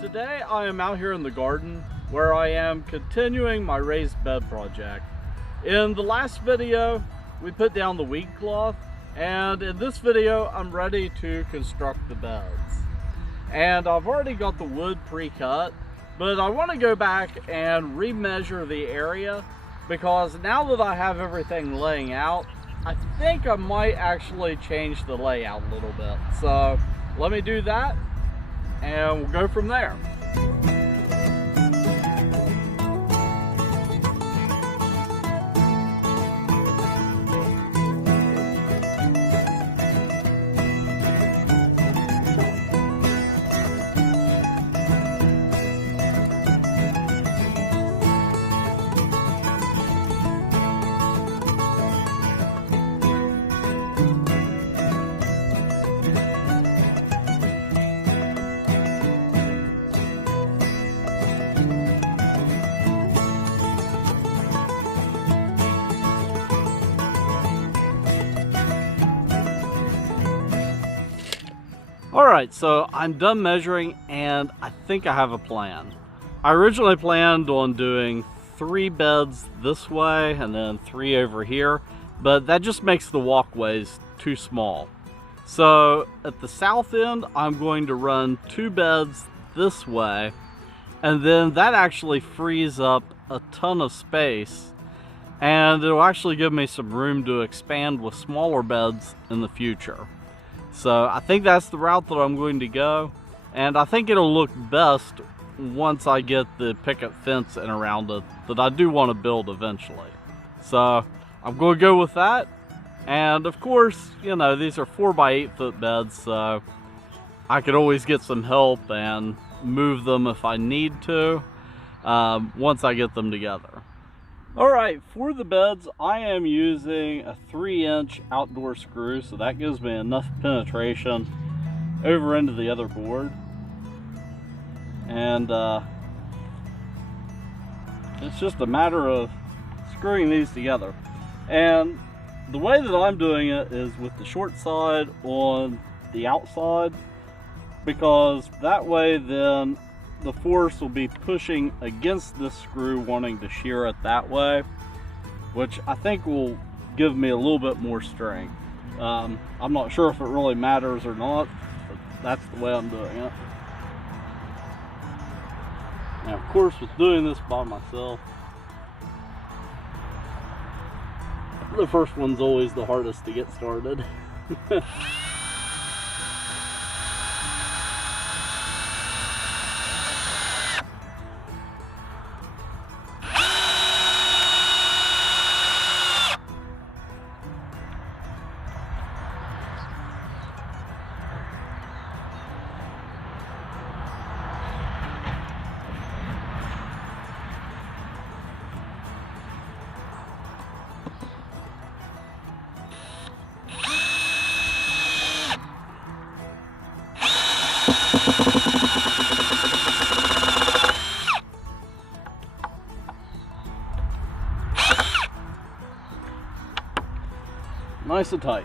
Today I am out here in the garden where I am continuing my raised bed project. In the last video we put down the weed cloth, and in this video I'm ready to construct the beds. And I've already got the wood pre-cut, but I want to go back and remeasure the area, because now that I have everything laying out, I think I might actually change the layout a little bit. So let me do that and we'll go from there. Alright, so I'm done measuring and I think I have a plan. I originally planned on doing 3 beds this way and then 3 over here, but that just makes the walkways too small. So at the south end, I'm going to run 2 beds this way, and then that actually frees up a ton of space, and it'll actually give me some room to expand with smaller beds in the future. So I think that's the route that I'm going to go, and I think it'll look best once I get the picket fence in around it that I do want to build eventually. So I'm going to go with that, and of course, you know, these are 4 by 8 foot beds, so I could always get some help and move them if I need to once I get them together. Alright, for the beds I am using a 3-inch outdoor screw, so that gives me enough penetration over into the other board. And it's just a matter of screwing these together. And the way that I'm doing it is with the short side on the outside, because that way then the force will be pushing against this screw, wanting to shear it that way, which I think will give me a little bit more strength. I'm not sure if it really matters or not, but that's the way I'm doing it. Now, of course, with doing this by myself, the first one's always the hardest to get started. Nice and tight.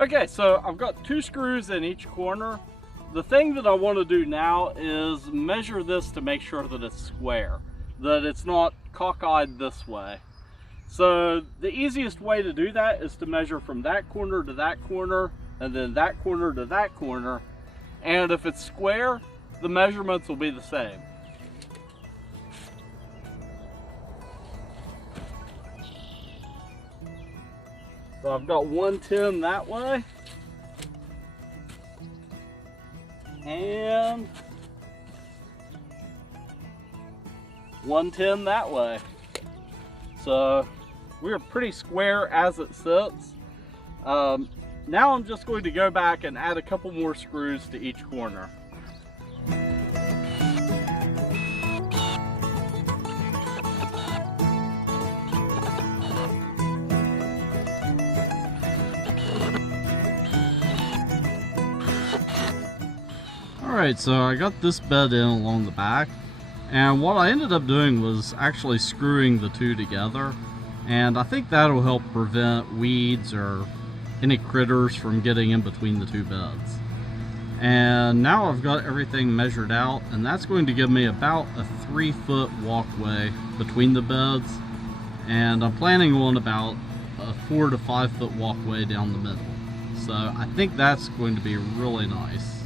Okay, so I've got 2 screws in each corner. The thing that I want to do now is measure this to make sure that it's square, that it's not cockeyed this way. So the easiest way to do that is to measure from that corner to that corner, and then that corner to that corner. And if it's square, the measurements will be the same. So I've got 110 that way, and 110 that way. So we're pretty square as it sits. Now I'm just going to go back and add a couple more screws to each corner. Alright, so I got this bed in along the back, and what I ended up doing was actually screwing the two together, and I think that'll help prevent weeds or any critters from getting in between the two beds. And now I've got everything measured out, and that's going to give me about a 3-foot walkway between the beds, and I'm planning on about a 4 to 5 foot walkway down the middle. So I think that's going to be really nice.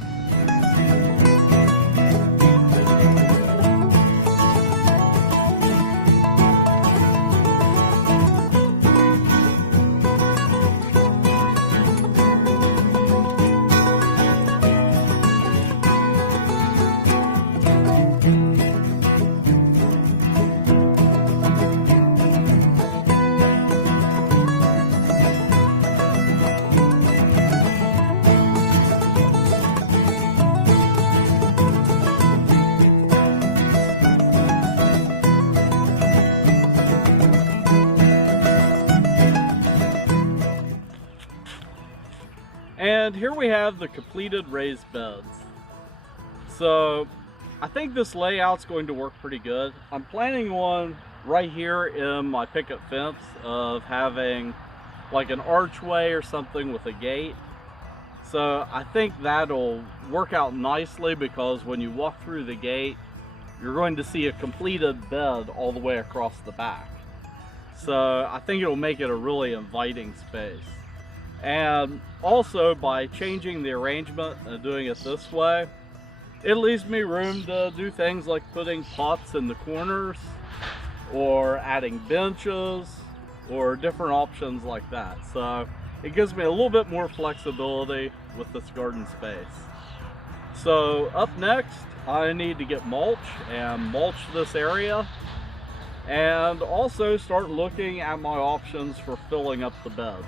And here we have the completed raised beds. So I think this layout's going to work pretty good. I'm planning on right here in my picket fence of having like an archway or something with a gate. So I think that'll work out nicely, because when you walk through the gate, you're going to see a completed bed all the way across the back. So I think it'll make it a really inviting space. And also, by changing the arrangement and doing it this way, it leaves me room to do things like putting pots in the corners, or adding benches, or different options like that. So it gives me a little bit more flexibility with this garden space. So up next, I need to get mulch and mulch this area, and also start looking at my options for filling up the beds.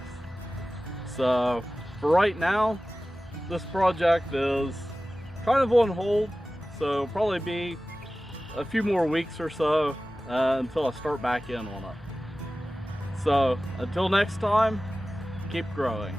So for right now, this project is kind of on hold, so it'll probably be a few more weeks or so until I start back in on it. So until next time, keep growing.